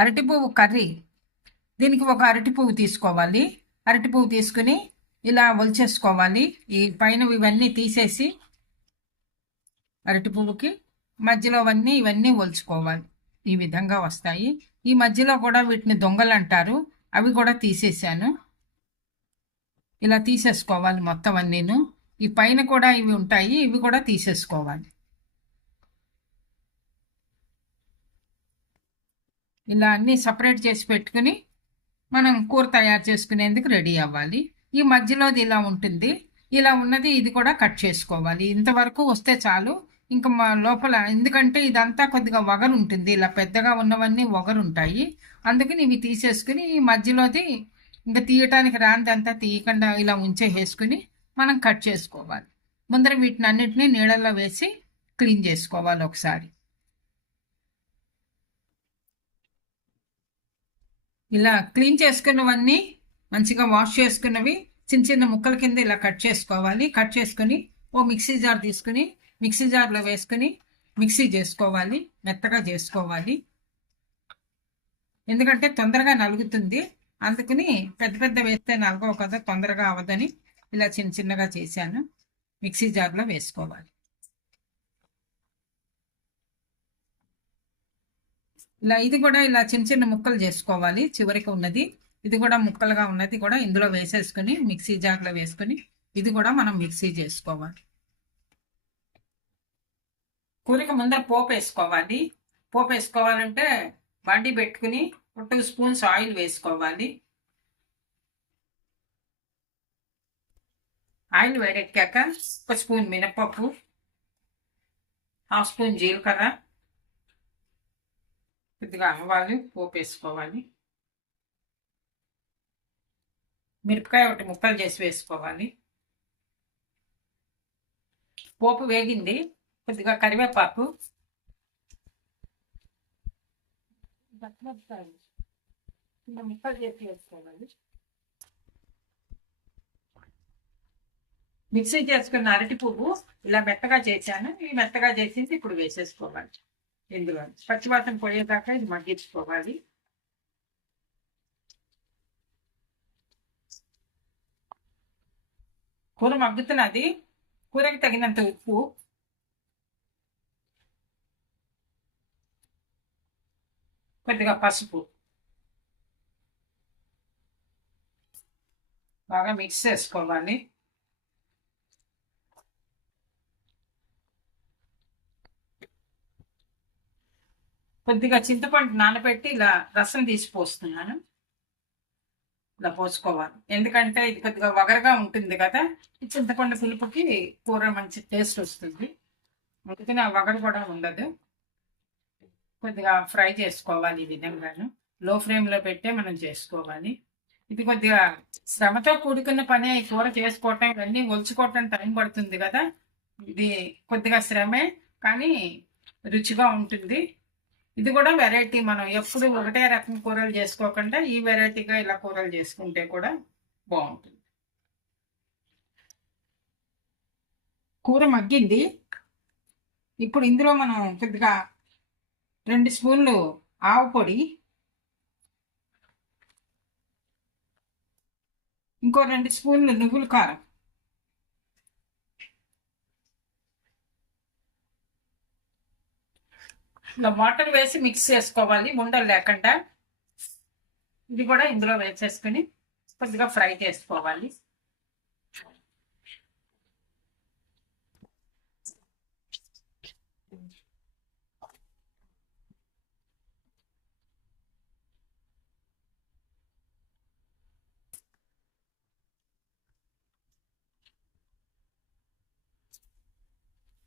అరటి పువ్వు కర్రీ. దీనికి ఒక అరటి పువ్వు తీసుకోవాలి. అరటి పువ్వు తీసుకుని ఇలా ఒలిచేసుకోవాలి. ఈ పైన ఇవన్నీ తీసేసి అరటి పువ్వుకి మధ్యలో అవన్నీ ఇవన్నీ ఒలుచుకోవాలి. ఈ విధంగా వస్తాయి. ఈ మధ్యలో కూడా వీటిని దొంగలు అంటారు. అవి కూడా తీసేసాను. ఇలా తీసేసుకోవాలి మొత్తం అన్నీను. ఈ పైన కూడా ఇవి ఉంటాయి. ఇవి కూడా తీసేసుకోవాలి. ఇలా అన్నీ సపరేట్ చేసి పెట్టుకుని మనం కూర తయారు చేసుకునేందుకు రెడీ అవ్వాలి. ఈ మధ్యలోది ఇలా ఉంటుంది. ఇలా ఉన్నది ఇది కూడా కట్ చేసుకోవాలి. ఇంతవరకు వస్తే చాలు. ఇంకా మా లోపల ఎందుకంటే ఇదంతా కొద్దిగా వగరు ఉంటుంది. ఇలా పెద్దగా ఉన్నవన్నీ వగరు ఉంటాయి. అందుకని ఇవి తీసేసుకుని ఈ మధ్యలోది ఇంకా తీయటానికి రాందంతా తీయకుండా ఇలా ఉంచేసేసుకుని మనం కట్ చేసుకోవాలి. ముందర వీటిని అన్నిటినీ నీళ్ళల్లో వేసి క్లీన్ చేసుకోవాలి ఒకసారి. ఇలా క్లీన్ చేసుకున్నవన్నీ మంచిగా వాష్ చేసుకున్నవి చిన్న చిన్న ముక్కల కింద ఇలా కట్ చేసుకోవాలి. కట్ చేసుకుని ఓ మిక్సీ జార్ తీసుకుని మిక్సీ జార్లో వేసుకుని మిక్సీ చేసుకోవాలి. మెత్తగా చేసుకోవాలి. ఎందుకంటే తొందరగా నలుగుతుంది. అందుకని పెద్ద పెద్ద వేస్తే నలగవు కదా తొందరగా అవ్వదని ఇలా చిన్న చిన్నగా చేశాను. మిక్సీ జార్లో వేసుకోవాలి. ఇలా ఇది కూడా ఇలా చిన్న చిన్న ముక్కలు చేసుకోవాలి. చివరికి ఉన్నది ఇది కూడా ముక్కలుగా ఉన్నది కూడా ఇందులో వేసేసుకుని మిక్సీ జార్లో వేసుకుని ఇది కూడా మనం మిక్సీ చేసుకోవాలి. కూరకి ముందర పోపు వేసుకోవాలి. పోపు వేసుకోవాలంటే బండి పెట్టుకుని ఒక టూ స్పూన్స్ ఆయిల్ వేసుకోవాలి. ఆయిల్ వేడెక్కాక ఒక స్పూన్ మినపప్పు హాఫ్ స్పూన్ జీలకర్ర కొద్దిగా అమ్మవాలి పోపు వేసుకోవాలి మిరపకాయ ఒకటి ముక్కలు చేసి వేసుకోవాలి. పోపు వేగింది. కొద్దిగా కరివేపాకు. ముక్కలు చేసి వేసుకోవాలి. మిక్సీ చేసుకున్న అరటి పువ్వు ఇలా మెత్తగా చేశాను. ఈ మెత్తగా చేసింది ఇప్పుడు వేసేసుకోవాలి. ఇందులో పచ్చివాసన పోయేదాకా ఇది మగ్గించుకోవాలి. కూర మగ్గుతున్నది. కూరకి తగినంత ఉప్పు. కొద్దిగా పసుపు. బాగా మిక్స్ చేసుకోవాలి. కొద్దిగా చింతపండు నానబెట్టి ఇలా రసం తీసి పోస్తున్నాను. ఇలా పోసుకోవాలి. ఎందుకంటే ఇది కొద్దిగా వగరగా ఉంటుంది కదా ఈ చింతపండు పులుపుకి కూర మంచి టేస్ట్ వస్తుంది. అందుకని ఆ వగరు కూడా ఉండదు. కొద్దిగా ఫ్రై చేసుకోవాలి ఈ విధంగాను. లో ఫ్లేమ్లో పెట్టే మనం చేసుకోవాలి. ఇది కొద్దిగా శ్రమతో కూడుకున్న పనే ఈ కూర చేసుకోవటం ఇవన్నీ ఒలుచుకోవటం టైం పడుతుంది కదా. ఇది కొద్దిగా శ్రమే కానీ రుచిగా ఉంటుంది. ఇది కూడా వెరైటీ మనం ఎప్పుడు ఒకటే రకం కూరలు చేసుకోకుండా ఈ వెరైటీగా ఇలా కూరలు చేసుకుంటే కూడా బాగుంటుంది. కూర మగ్గింది. ఇప్పుడు ఇందులో మనం కొద్దిగా రెండు స్పూన్లు ఆవు పొడి ఇంకో రెండు స్పూన్లు నువ్వుల కారం. ఇలా వాటర్ వేసి మిక్స్ చేసుకోవాలి ఉండలు లేకుండా. ఇది కూడా ఇందులో వేసేసుకుని కొద్దిగా ఫ్రై చేసుకోవాలి.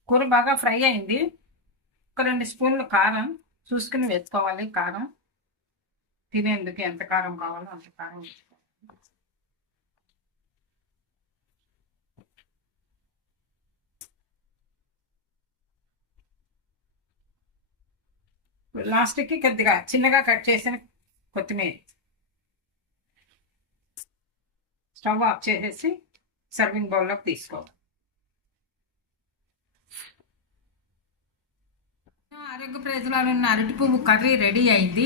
కూర బాగా ఫ్రై అయింది. ఒక రెండు స్పూన్లు కారం చూసుకుని వేసుకోవాలి. కారం తినేందుకు ఎంత కారం కావాలో అంత కారం వేసుకోవాలి. లాస్ట్కి కొద్దిగా చిన్నగా కట్ చేసిన కొత్తిమీర స్టవ్ ఆఫ్ చేసేసి సర్వింగ్ బౌల్లోకి తీసుకోవాలి. ఆరోగ్య ప్రయోజనాలున్న అరటి పువ్వు కర్రీ రెడీ అయింది.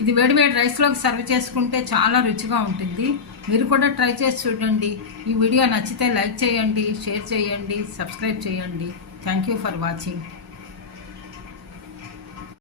ఇది వేడివేడి రైస్లోకి సర్వ్ చేసుకుంటే చాలా రుచిగా ఉంటుంది. మీరు కూడా ట్రై చేసి చూడండి. ఈ వీడియో నచ్చితే లైక్ చేయండి షేర్ చేయండి సబ్స్క్రైబ్ చేయండి. Thank you for watching